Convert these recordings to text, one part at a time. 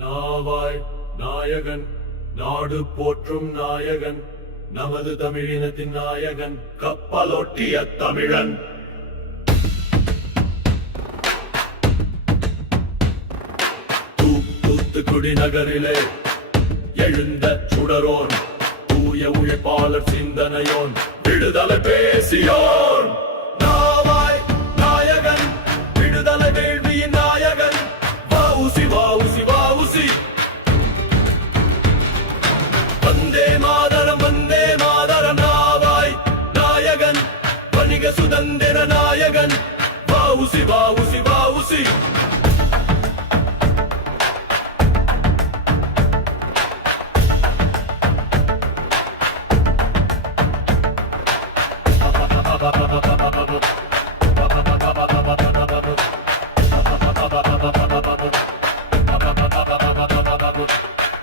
நாவாய் நாயகன் நாடு போற்றும் நாயகன் நமது தமிழினத்தின் நாயகன் கப்பலோட்டிய தமிழன். தூத்துக்குடி நகரிலே எழுந்த சுடரோன், தூய உழைப்பாளர் சிந்தனையோன், விடுதலை பேசியோன். நாவாய் நாயகன் விடுதலை வேள்வியின் நாயகன் வஉசி வஉசி வஉசி. வந்தே மாதரம் வந்தே மாதரம். நாவாய் நாயகன் வணிக சுதந்திர நாயகன் வஉசி வஉசி வஉசி.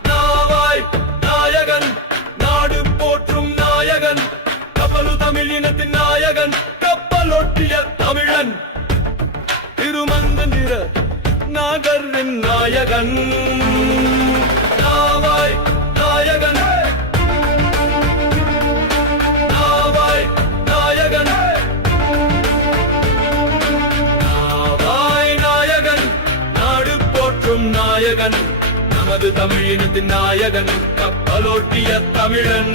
நாவாய் நாயகன் நாடு போற்றும் நாயகன் கப்பலு தமிழினத்தின் நாயகன் கப்பலொட்டிய தமிழன் திருமந்திர நாகரின் நாயகன். நாவாய் நாயகன் நாவாய் நாயகன் நாவாய் நாயகன் நாடு போற்றும் நாயகன் நமது தமிழினத்தின் நாயகன் கப்பலோட்டிய தமிழன்.